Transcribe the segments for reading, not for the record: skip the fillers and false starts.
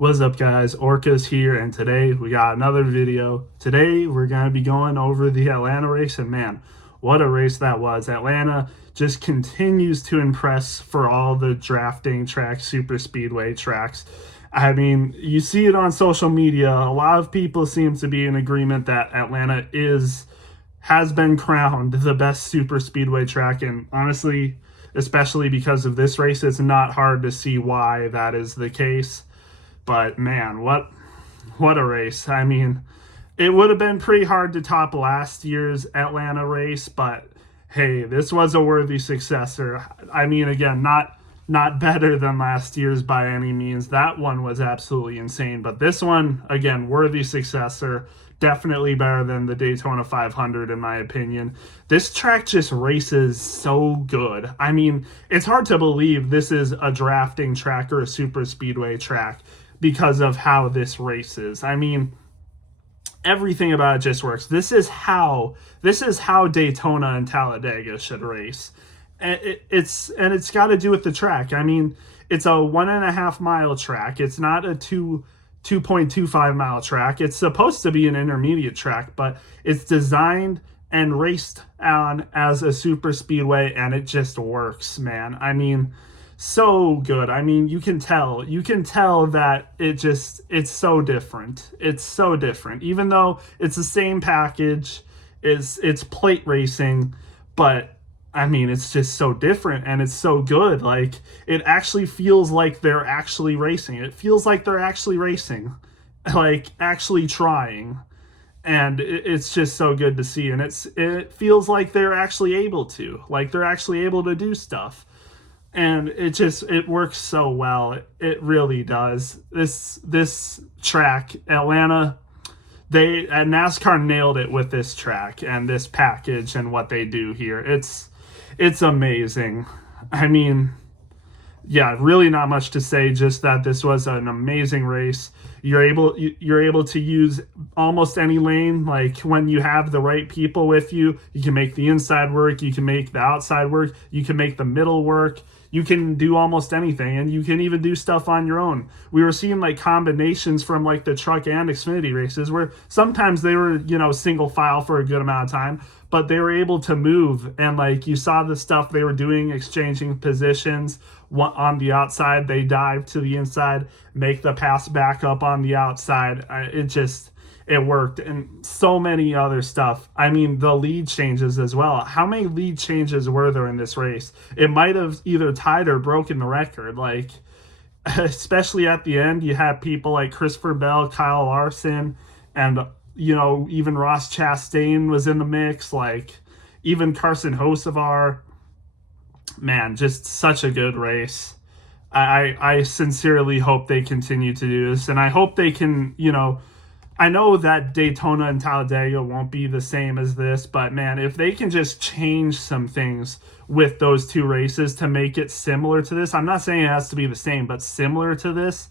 What's up, guys? Orcas here, and today we got another video. Today we're going to be going over the Atlanta race, and man, what a race that was. Atlanta just continues to impress for all the drafting tracks, super speedway tracks. I mean, you see it on social media. A lot of people seem to be in agreement that Atlanta has been crowned the best super speedway track, and honestly, especially because of this race, it's not hard to see why that is the case. But man, what a race. I mean, it would have been pretty hard to top last year's Atlanta race, but hey, this was a worthy successor. I mean, again, not better than last year's by any means. That one was absolutely insane, but this one, again, worthy successor. Definitely better than the Daytona 500 in my opinion. This track just races so good. I mean, it's hard to believe this is a drafting track or a super speedway track because of how this races. I mean, everything about it just works. This is how Daytona and Talladega should race. And it's got to do with the track. I mean, it's a 1.5 mile track. It's not a 2.25 mile track. It's supposed to be an intermediate track, but it's designed and raced on as a super speedway, and it just works, man. I mean, so good. I mean, you can tell that it's so different. It's so different. Even though it's the same package, it's plate racing, but I mean, it's just so different and it's so good. Like, it actually feels like they're actually racing. It feels like they're actually racing, like actually trying. And it's just so good to see. And it feels like they're actually able to, do stuff. And it works so well. It really does. This track, Atlanta, NASCAR nailed it with this track and this package and what they do here. It's amazing. I mean, yeah, really not much to say, just that this was an amazing race. You're able to use almost any lane. Like, when you have the right people with you, you can make the inside work, you can make the outside work, you can make the middle work. You can do almost anything, and you can even do stuff on your own. We were seeing like combinations from like the truck and Xfinity races where sometimes they were, single file for a good amount of time, but they were able to move, and like you saw the stuff they were doing, exchanging positions. On the outside, they dive to the inside, make the pass back up on the outside. It worked. And so many other stuff. I mean, the lead changes as well. How many lead changes were there in this race? It might have either tied or broken the record. Like, especially at the end, you had people like Christopher Bell, Kyle Larson, and even Ross Chastain was in the mix. Like, even Carson Hocevar. Man, just such a good race. I sincerely hope they continue to do this, and I hope they can, I know that Daytona and Talladega won't be the same as this, but man, if they can just change some things with those two races to make it similar to this, I'm not saying it has to be the same, but similar to this,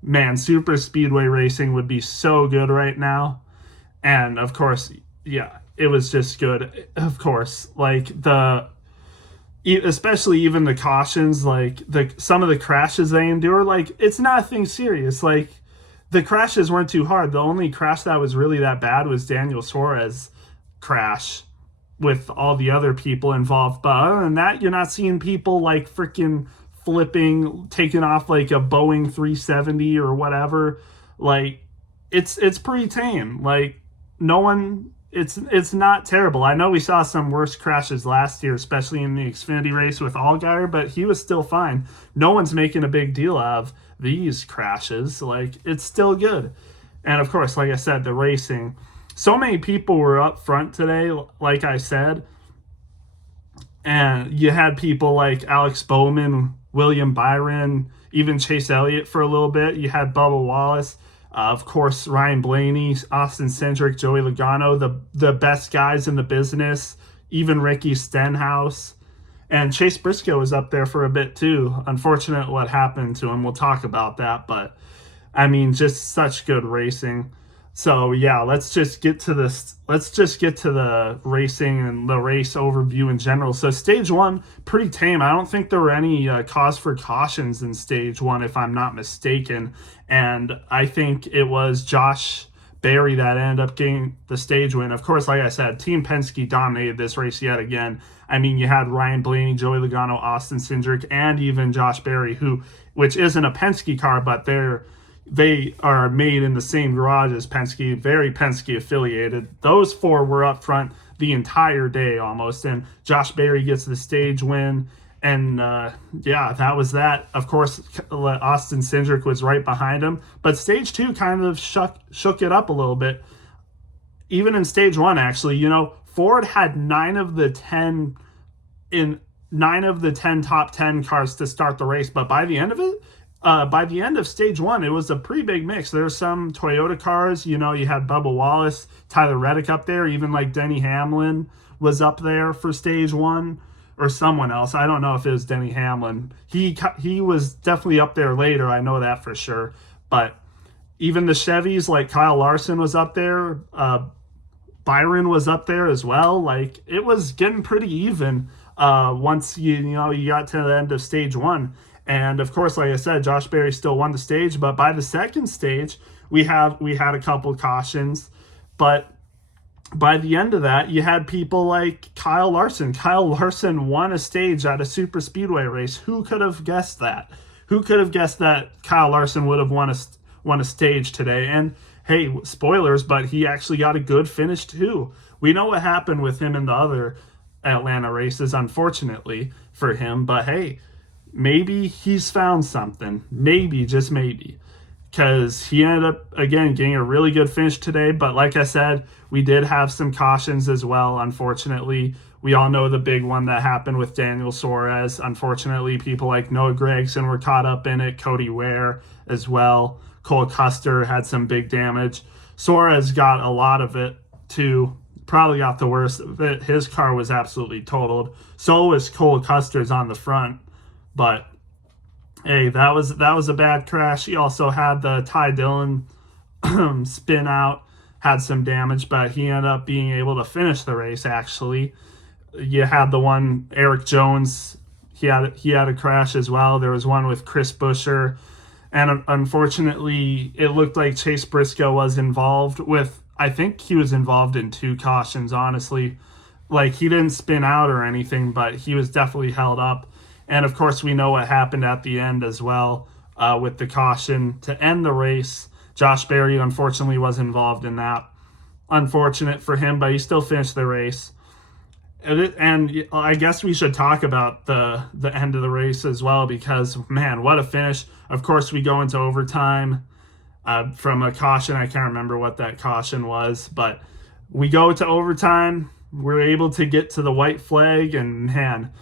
man, super speedway racing would be so good right now. And of course, yeah, it was just good. Of course, like especially even the cautions, like some of the crashes they endure, like, it's nothing serious. Like, the crashes weren't too hard. The only crash that was really that bad was Daniel Suarez crash with all the other people involved. But other than that, you're not seeing people like freaking flipping, taking off like a Boeing 370 or whatever. Like, it's pretty tame. Like, no one, it's not terrible. I know we saw some worse crashes last year, especially in the Xfinity race with Allgaier, but he was still fine. No one's making a big deal out of these crashes. Like, it's still good. And of course, like I said, the racing. So many people were up front today, like I said. And you had people like Alex Bowman, William Byron, even Chase Elliott for a little bit. You had Bubba Wallace. Of course, Ryan Blaney, Austin Cindric, Joey Logano, the best guys in the business, even Ricky Stenhouse. And Chase Briscoe was up there for a bit too. Unfortunate what happened to him. We'll talk about that. But, I mean, just such good racing. So yeah, let's just get to this. Let's just get to the racing and the race overview in general. So stage one, pretty tame. I don't think there were any cause for cautions in stage one, if I'm not mistaken. And I think it was Josh Berry that ended up getting the stage win. Of course, like I said, Team Penske dominated this race yet again. I mean, you had Ryan Blaney, Joey Logano, Austin Cindric, and even Josh Berry, which isn't a Penske car, but they are made in the same garage as Penske, very Penske affiliated. Those four were up front the entire day almost, and Josh Berry gets the stage win. And yeah, that was that. Of course, Austin Cindric was right behind him, but stage two kind of shook it up a little bit. Even in stage one, actually, Ford had 9 of the 10 top 10 cars to start the race, but by the end of stage one, it was a pretty big mix. There's some Toyota cars, you had Bubba Wallace, Tyler Reddick up there, even like Denny Hamlin was up there for stage one, or someone else. I don't know if it was Denny Hamlin. He was definitely up there later, I know that for sure. But even the Chevys, like Kyle Larson was up there, Byron was up there as well. Like, it was getting pretty even once you got to the end of stage one. And of course, like I said, Josh Berry still won the stage, but by the second stage, we had a couple cautions. But by the end of that, you had people like Kyle Larson. Kyle Larson won a stage at a super speedway race. Who could have guessed that? Who could have guessed that Kyle Larson would have won a stage today? And hey, spoilers, but he actually got a good finish too. We know what happened with him in the other Atlanta races, unfortunately for him. But hey, maybe he's found something. Maybe, just maybe. Because he ended up, again, getting a really good finish today. But like I said, we did have some cautions as well, unfortunately. We all know the big one that happened with Daniel Suarez. Unfortunately, people like Noah Gragson were caught up in it. Cody Ware as well. Cole Custer had some big damage. Suarez got a lot of it, too. Probably got the worst of it. His car was absolutely totaled. So was Cole Custer's on the front. But hey, that was a bad crash. He also had the Ty Dillon spin out, had some damage, but he ended up being able to finish the race, actually. You had the one, Eric Jones, he had a crash as well. There was one with Chris Buescher, and unfortunately, it looked like Chase Briscoe was involved with, I think he was involved in 2 cautions, honestly. Like, he didn't spin out or anything, but he was definitely held up. And of course, we know what happened at the end as well with the caution to end the race. Josh Berry, unfortunately, was involved in that. Unfortunate for him, but he still finished the race. And I guess we should talk about the end of the race as well, because, man, what a finish. Of course, we go into overtime from a caution. I can't remember what that caution was, but we go to overtime. We're able to get to the white flag, and, man,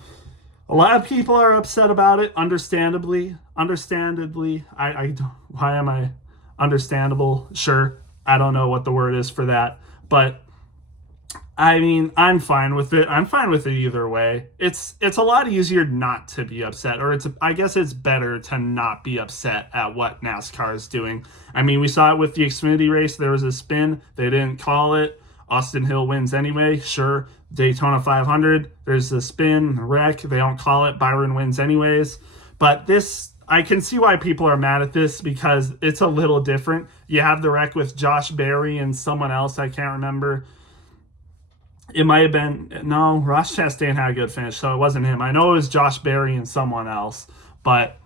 a lot of people are upset about it, understandably. Why am I understandable? Sure, I don't know what the word is for that, but I mean, I'm fine with it. I'm fine with it either way. It's a lot easier not to be upset, or I guess it's better to not be upset at what NASCAR is doing. I mean, we saw it with the Xfinity race. There was a spin. They didn't call it. Austin Hill wins anyway. Sure. Daytona 500, there's a spin, wreck. They don't call it. Byron wins anyways. But this, I can see why people are mad at this, because it's a little different. You have the wreck with Josh Berry and someone else. I can't remember. It might have been, no, Ross Chastain had a good finish, so it wasn't him. I know it was Josh Berry and someone else, but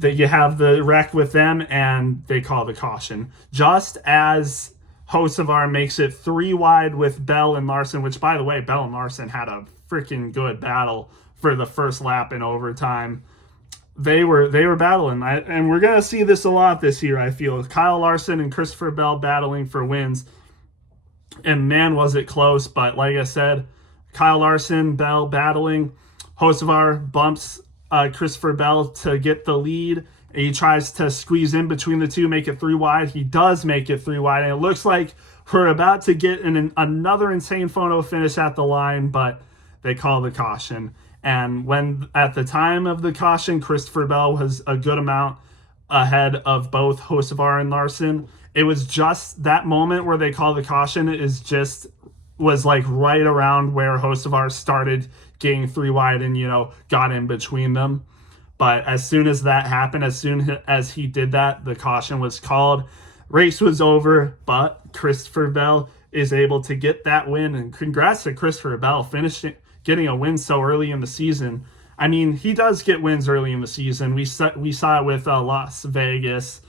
you have the wreck with them and they call the caution. Just as Hocevar makes it 3 wide with Bell and Larson, which, by the way, Bell and Larson had a freaking good battle for the first lap in overtime. They were battling, and we're going to see this a lot this year, I feel. Kyle Larson and Christopher Bell battling for wins. And man, was it close. But like I said, Kyle Larson, Bell battling. Hocevar bumps Christopher Bell to get the lead. He tries to squeeze in between the two, make it 3 wide. He does make it 3 wide. And it looks like we're about to get another insane photo finish at the line, but they call the caution. And when at the time of the caution, Christopher Bell was a good amount ahead of both Hocevar and Larson. It was just that moment where they call the caution was like right around where Hocevar started getting 3 wide and, got in between them. But as soon as that happened, as soon as he did that, the caution was called. Race was over, but Christopher Bell is able to get that win. And congrats to Christopher Bell getting a win so early in the season. I mean, he does get wins early in the season. We saw it with Las Vegas.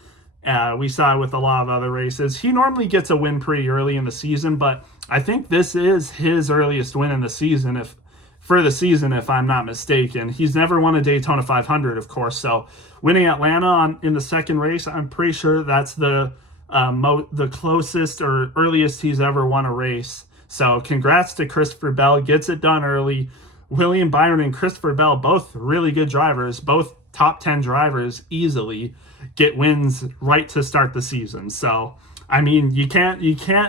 We saw it with a lot of other races. He normally gets a win pretty early in the season, but I think this is his earliest win in the season, if I'm not mistaken. He's never won a Daytona 500, of course. So winning Atlanta in the second race, I'm pretty sure that's the closest or earliest he's ever won a race. So congrats to Christopher Bell. Gets it done early. William Byron and Christopher Bell, both really good drivers, both top 10 drivers easily, get wins right to start the season. So, I mean, you can't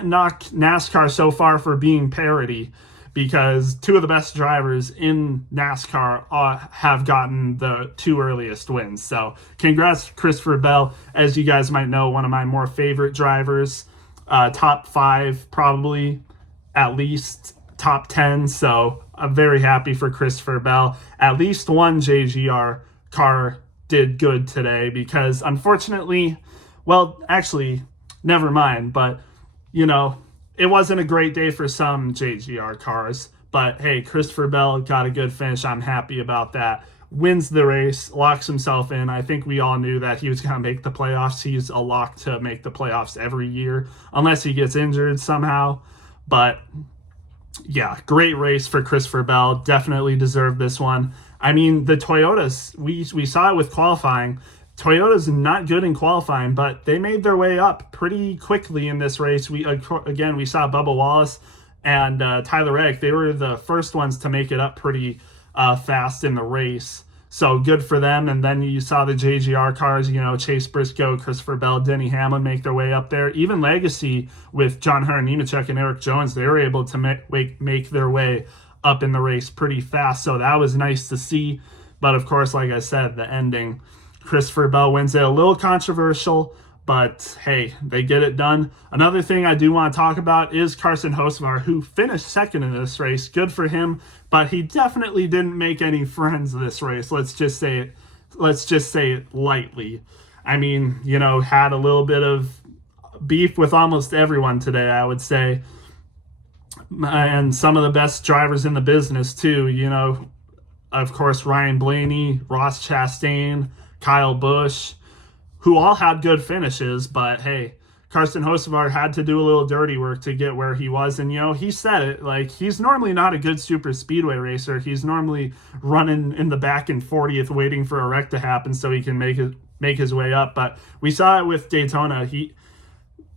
knock NASCAR so far for being parity, because two of the best drivers in NASCAR have gotten the 2 earliest wins. So congrats, Christopher Bell. As you guys might know, one of my more favorite drivers, top 5 probably, at least top 10. So I'm very happy for Christopher Bell. At least one JGR car did good today, because unfortunately, well, actually, never mind, but, it wasn't a great day for some JGR cars. But hey, Christopher Bell got a good finish. I'm happy about that. Wins the race, locks himself in. I think we all knew that he was going to make the playoffs. He's a lock to make the playoffs every year, unless he gets injured somehow. But yeah, great race for Christopher Bell. Definitely deserved this one. I mean, the Toyotas, we saw it with qualifying. Toyota's not good in qualifying, but they made their way up pretty quickly in this race. We saw Bubba Wallace and Tyler Reddick. They were the first ones to make it up pretty fast in the race. So good for them. And then you saw the JGR cars, Chase Briscoe, Christopher Bell, Denny Hamlin make their way up there. Even Legacy with John Hunter Nemechek and Eric Jones, they were able to make their way up in the race pretty fast. So that was nice to see. But of course, like I said, the ending, Christopher Bell wins it. A little controversial, but hey, they get it done. Another thing I do want to talk about is Carson Hocevar, who finished second in this race. Good for him, but he definitely didn't make any friends this race. Let's just say it lightly. I mean, had a little bit of beef with almost everyone today, I would say. And some of the best drivers in the business too, of course, Ryan Blaney, Ross Chastain, Kyle Busch, who all had good finishes. But hey, Carson Hocevar had to do a little dirty work to get where he was. And, he said it, like, he's normally not a good super speedway racer. He's normally running in the back in 40th waiting for a wreck to happen so he can make his way up. But we saw it with Daytona.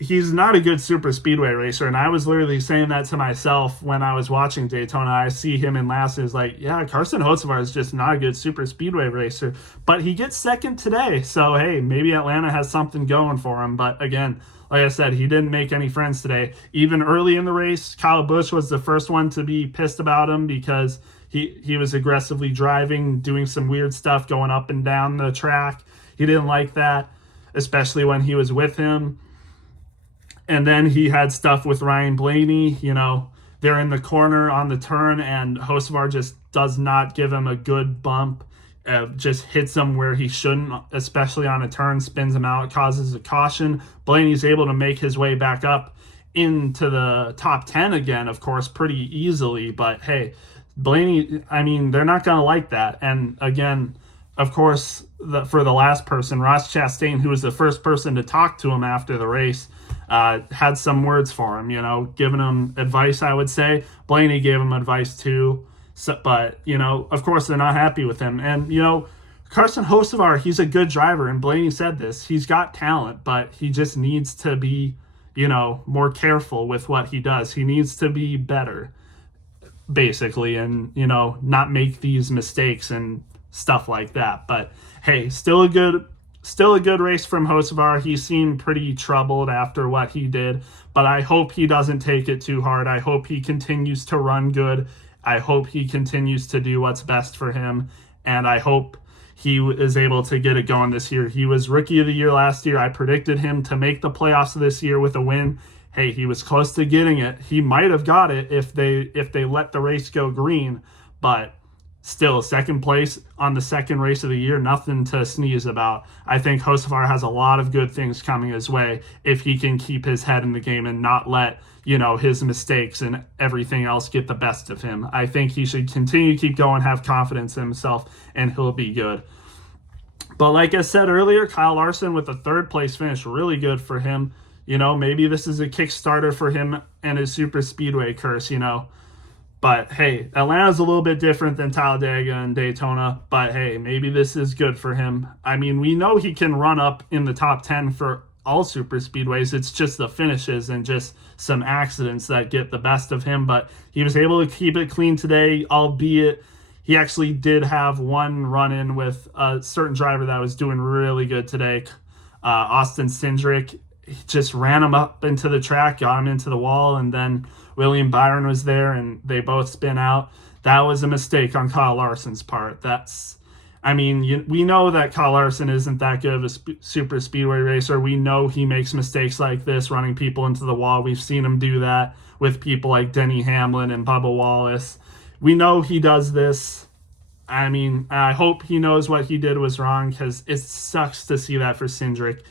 He's not a good super speedway racer, and I was literally saying that to myself when I was watching Daytona. I see him in last, and it's like, yeah, Carson Hocevar is just not a good super speedway racer, but he gets second today, so hey, maybe Atlanta has something going for him. But again, like I said, he didn't make any friends today. Even early in the race, Kyle Busch was the first one to be pissed about him because he was aggressively driving, doing some weird stuff, going up and down the track. He didn't like that, especially when he was with him. And then he had stuff with Ryan Blaney. They're in the corner on the turn, and Hocevar just does not give him a good bump. Just hits him where he shouldn't, especially on a turn, spins him out, causes a caution. Blaney's able to make his way back up into the top 10 again, of course, pretty easily. But hey, Blaney, I mean, they're not going to like that. And again, of course, for the last person, Ross Chastain, who was the first person to talk to him after the race, had some words for him, giving him advice, I would say. Blaney gave him advice too. So, but, of course, they're not happy with him. And, Carson Hocevar, he's a good driver, and Blaney said this. He's got talent, but he just needs to be, more careful with what he does. He needs to be better, basically, and, not make these mistakes and stuff like that. But, hey, still a good race from Hocevar. He seemed pretty troubled after what he did, but I hope he doesn't take it too hard. I hope he continues to run good. I hope he continues to do what's best for him, and I hope he is able to get it going this year. He was Rookie of the Year last year. I predicted him to make the playoffs this year with a win. Hey, he was close to getting it. He might have got it if they let the race go green, but still, second place on the second race of the year, nothing to sneeze about. I think Hocevar has a lot of good things coming his way if he can keep his head in the game and not let, his mistakes and everything else get the best of him. I think he should continue to keep going, have confidence in himself, and he'll be good. But like I said earlier, Kyle Larson with a third place finish, really good for him. Maybe this is a Kickstarter for him and his super speedway curse, But hey, Atlanta's a little bit different than Talladega and Daytona. But hey, maybe this is good for him. I mean, we know he can run up in the top 10 for all super speedways. It's just the finishes and just some accidents that get the best of him. But he was able to keep it clean today, albeit he actually did have one run-in with a certain driver that was doing really good today. Austin Cindric just ran him up into the track, got him into the wall, and then William Byron was there, and they both spin out. That was a mistake on Kyle Larson's part. We know that Kyle Larson isn't that good of a super speedway racer. We know he makes mistakes like this, running people into the wall. We've seen him do that with people like Denny Hamlin and Bubba Wallace. We know he does this. I hope he knows what he did was wrong, because it sucks to see that for Cindric.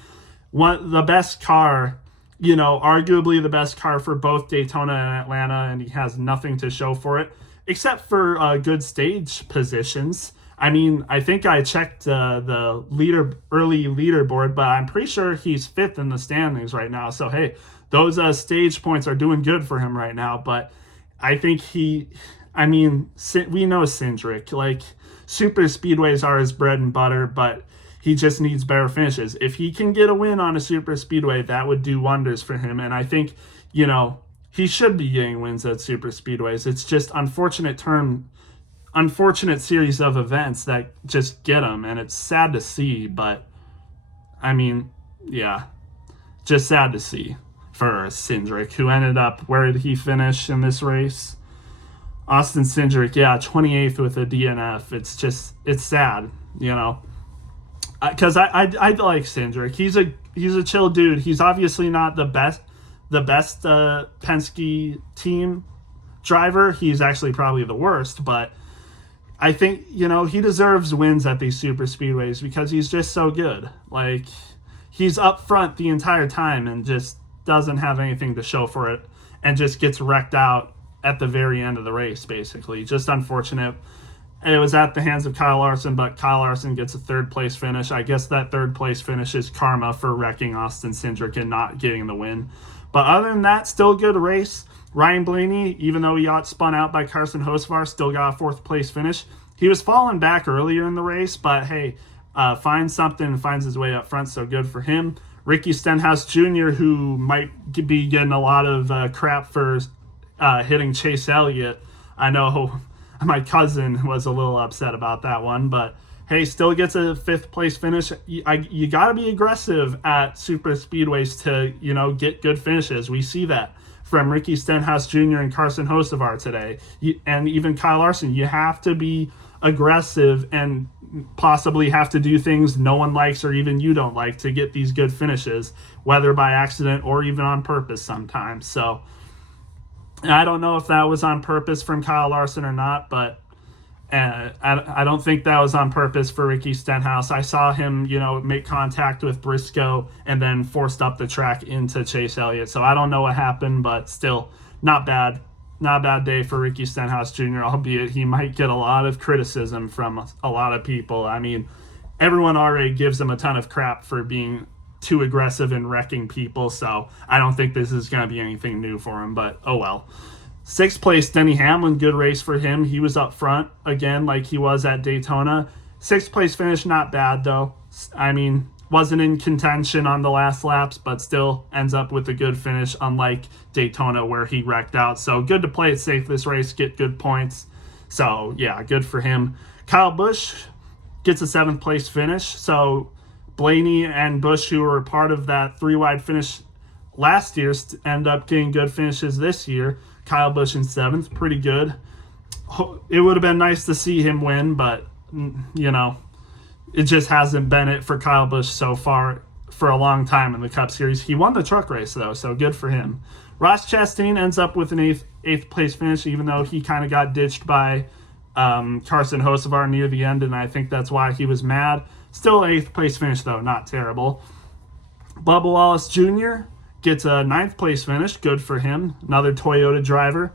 The best car, arguably the best car for both Daytona and Atlanta, and he has nothing to show for it, except for good stage positions. I think I checked the early leaderboard, but I'm pretty sure he's fifth in the standings right now. So, hey, those stage points are doing good for him right now. But I think we know Cindric. Like, super speedways are his bread and butter, but he just needs better finishes. If he can get a win on a super speedway, that would do wonders for him. And I think, he should be getting wins at super speedways. It's just unfortunate series of events that just get him, and it's sad to see. But just sad to see for Cindric, who ended up, where did he finish in this race? Austin Cindric, 28th with a DNF. It's sad, because I like Cindric. He's a chill dude. He's obviously not the best Penske team driver. He's actually probably the worst, but I think, he deserves wins at these super speedways because he's just so good. Like, he's up front the entire time and just doesn't have anything to show for it, and just gets wrecked out at the very end of the race, basically. Just unfortunate. It was at the hands of Kyle Larson, but Kyle Larson gets a third place finish. I guess that third place finish is karma for wrecking Austin Cindric and not getting the win. But other than that, still a good race. Ryan Blaney, even though he got spun out by Carson Hocevar, still got a fourth place finish. He was falling back earlier in the race, but hey, finds something and finds his way up front, so good for him. Ricky Stenhouse Jr., who might be getting a lot of crap for hitting Chase Elliott. I know my cousin was a little upset about that one, but hey, still gets a fifth place finish. You got to be aggressive at super speedways to, get good finishes. We see that from Ricky Stenhouse Jr. and Carson Hocevar today. And even Kyle Larson, you have to be aggressive and possibly have to do things no one likes or even you don't like to get these good finishes, whether by accident or even on purpose sometimes. So I don't know if that was on purpose from Kyle Larson or not, but I don't think that was on purpose for Ricky Stenhouse. I saw him, make contact with Briscoe and then forced up the track into Chase Elliott. So I don't know what happened, but still not bad. Not a bad day for Ricky Stenhouse Jr., albeit he might get a lot of criticism from a lot of people. Everyone already gives him a ton of crap for being too aggressive and wrecking people, so I don't think this is going to be anything new for him, but oh well. Sixth place, Denny Hamlin, good race for him. He was up front again like he was at Daytona. Sixth place finish, not bad though. Wasn't in contention on the last laps, but still ends up with a good finish, unlike Daytona where he wrecked out. So good to play it safe this race, get good points. So yeah, good for him. Kyle Busch gets a seventh place finish. So Blaney and Busch, who were part of that three-wide finish last year, end up getting good finishes this year. Kyle Busch in seventh, pretty good. It would have been nice to see him win, but, it just hasn't been it for Kyle Busch so far for a long time in the Cup Series. He won the truck race, though, so good for him. Ross Chastain ends up with an eighth place finish, even though he kind of got ditched by Carson Hocevar near the end, and I think that's why he was mad. Still an 8th place finish, though, not terrible. Bubba Wallace Jr. gets a 9th place finish. Good for him. Another Toyota driver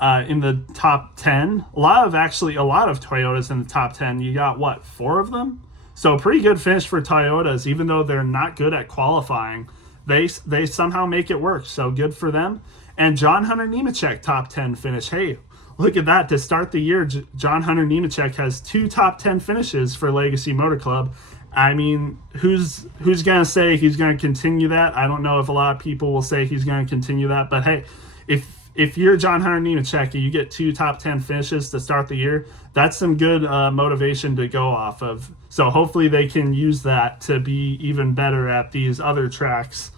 in the top 10. A lot of Toyotas in the top 10. You got, 4 of them? So pretty good finish for Toyotas, even though they're not good at qualifying. They somehow make it work, so good for them. And John Hunter Nemechek, top 10 finish. Hey, look at that. To start the year, John Hunter Nemechek has 2 top 10 finishes for Legacy Motor Club. I mean, who's going to say he's going to continue that? I don't know if a lot of people will say he's going to continue that. But, hey, if you're John Hunter Nemechek and you get 2 top 10 finishes to start the year, that's some good motivation to go off of. So hopefully they can use that to be even better at these other tracks,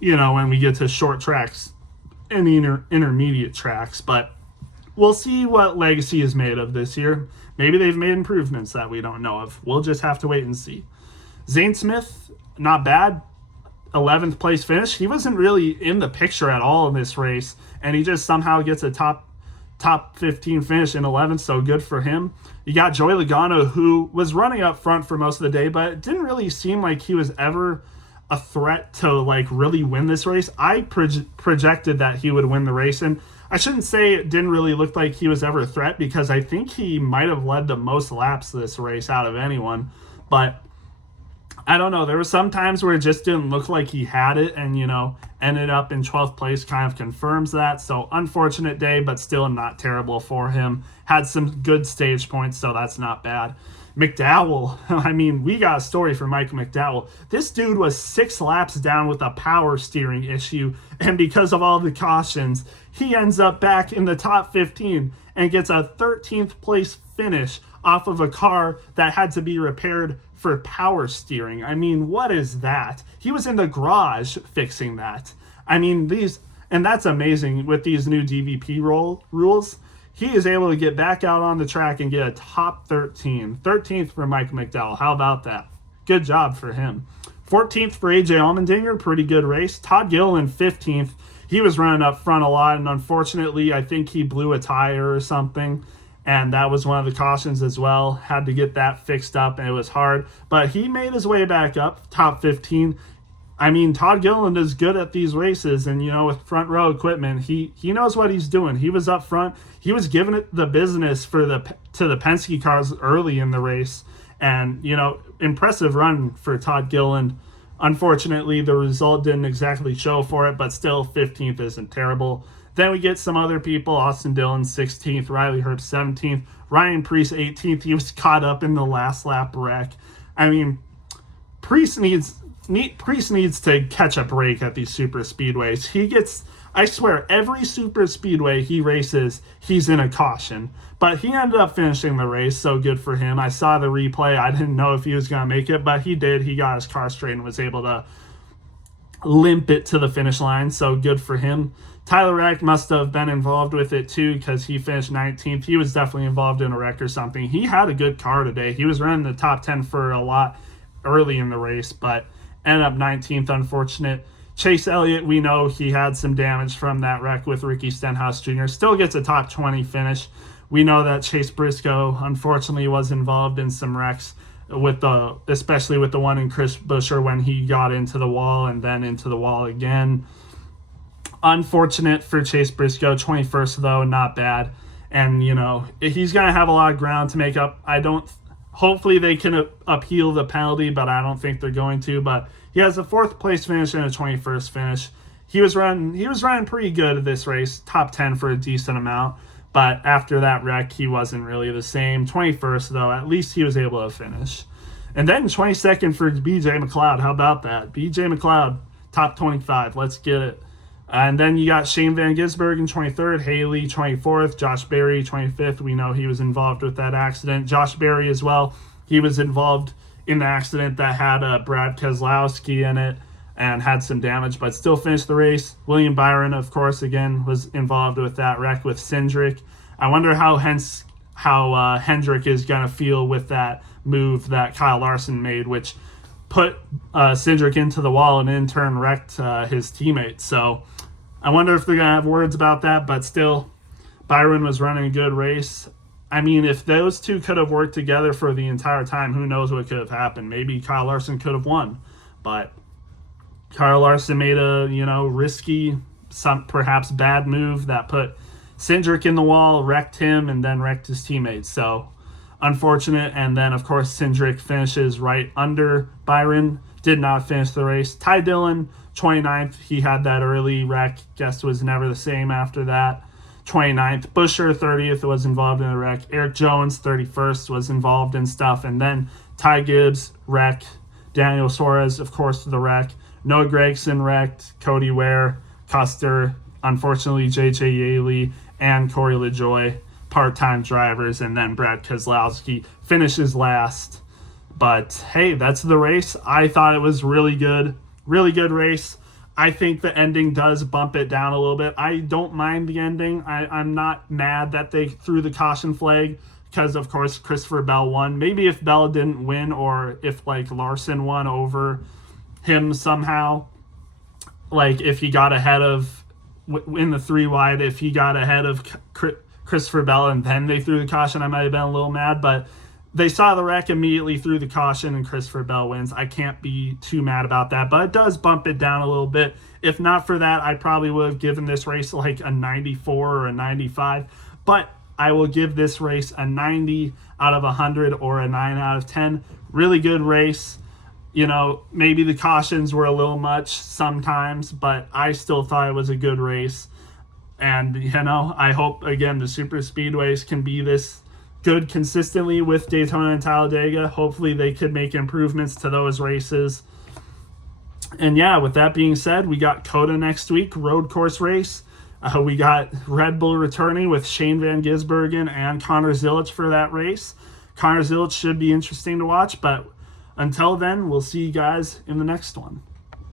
when we get to short tracks and intermediate tracks. But we'll see what Legacy is made of this year. Maybe they've made improvements that we don't know of. We'll just have to wait and see. Zane Smith, not bad. 11th place finish. He wasn't really in the picture at all in this race, and he just somehow gets a top 15 finish in 11th, so good for him. You got Joey Logano, who was running up front for most of the day, but it didn't really seem like he was ever a threat to really win this race. I projected that he would win the race, and I shouldn't say it didn't really look like he was ever a threat, because I think he might have led the most laps this race out of anyone. But I don't know. There were some times where it just didn't look like he had it, and, ended up in 12th place kind of confirms that. So unfortunate day, but still not terrible for him. Had some good stage points, so that's not bad. McDowell, I mean, we got a story for Michael McDowell. This dude was 6 laps down with a power steering issue, and because of all the cautions, he ends up back in the top 15 and gets a 13th place finish off of a car that had to be repaired for power steering. I mean, what is that? He was in the garage fixing that. I mean, and that's amazing with these new DVP rules. He is able to get back out on the track and get a top 13. 13th for Michael McDowell. How about that? Good job for him. 14th for AJ Allmendinger. Pretty good race. Todd Gilliland, 15th. He was running up front a lot, and unfortunately, I think he blew a tire or something, and that was one of the cautions as well. Had to get that fixed up, and it was hard. But he made his way back up, top 15. I mean, Todd Gilliland is good at these races, and, with front row equipment, he knows what he's doing. He was up front. He was giving it the business to the Penske cars early in the race, and, impressive run for Todd Gilliland. Unfortunately, the result didn't exactly show for it, but still 15th isn't terrible. Then we get some other people. Austin Dillon, 16th. Riley Herbst, 17th. Ryan Preece, 18th. He was caught up in the last lap wreck. I mean, Preece needs to catch a break at these super speedways. I swear, every super speedway he races, he's in a caution. But he ended up finishing the race, so good for him. I saw the replay. I didn't know if he was going to make it, but he did. He got his car straight and was able to limp it to the finish line, so good for him. Tyler Reddick must have been involved with it too, because he finished 19th. He was definitely involved in a wreck or something. He had a good car today. He was running the top 10 for a lot early in the race, but ended up 19th, unfortunate. Chase Elliott, we know he had some damage from that wreck with Ricky Stenhouse Jr. Still gets a top 20 finish. We know that Chase Briscoe, unfortunately, was involved in some wrecks, especially with the one in Chris Buescher when he got into the wall and then into the wall again. Unfortunate for Chase Briscoe, 21st though, not bad. And, he's going to have a lot of ground to make up. Hopefully they can appeal the penalty, but I don't think they're going to. But he has a 4th place finish and a 21st finish. He was running pretty good at this race, top 10 for a decent amount. But after that wreck, he wasn't really the same. 21st, though, at least he was able to finish. And then 22nd for BJ McLeod. How about that? BJ McLeod, top 25. Let's get it. And then you got Shane Van Gisbergen, 23rd. Haley, 24th. Josh Berry, 25th. We know he was involved with that accident. Josh Berry as well. He was involved in the accident that had Brad Keselowski in it and had some damage, but still finished the race. William Byron, of course, again, was involved with that wreck with Cindric. I wonder how Hendrick is going to feel with that move that Kyle Larson made, which put Cindric into the wall and in turn wrecked his teammate. So I wonder if they're going to have words about that, but still, Byron was running a good race. I mean, if those two could have worked together for the entire time, who knows what could have happened. Maybe Kyle Larson could have won, but Kyle Larson made a, risky, perhaps bad move that put Cindric in the wall, wrecked him, and then wrecked his teammates. So unfortunate. And then, of course, Cindric finishes right under Byron, did not finish the race. Ty Dillon, 29th, he had that early wreck. Guess was never the same after that. 29th. Buescher, 30th, was involved in the wreck. Eric Jones, 31st, was involved in stuff. And then Ty Gibbs, wreck. Daniel Suarez, of course, the wreck. Noah Gragson wrecked. Cody Ware, Custer, unfortunately, J.J. Yaley, and Corey LaJoie, part-time drivers. And then Brad Keselowski finishes last. But, hey, that's the race. I thought it was really good. Really good race. I think the ending does bump it down a little bit. I don't mind the ending. I'm not mad that they threw the caution flag because, of course, Christopher Bell won. Maybe if Bell didn't win or if, Larson won over him somehow, if he got ahead of, in the 3 wide, if he got ahead of Christopher Bell and then they threw the caution, I might have been a little mad, but they saw the wreck, immediately threw the caution, and Christopher Bell wins. I can't be too mad about that, but it does bump it down a little bit. If not for that, I probably would have given this race a 94 or a 95, but I will give this race a 90 out of 100 or a 9 out of 10. Really good race. Maybe the cautions were a little much sometimes, but I still thought it was a good race. And, I hope, again, the super speedways can be this good consistently with Daytona and Talladega. Hopefully they could make improvements to those races. And yeah, with that being said, we got COTA next week, road course race. We got Red Bull returning with Shane Van Gisbergen and Connor Zilisch for that race. Connor Zilisch should be interesting to watch, but until then, we'll see you guys in the next one.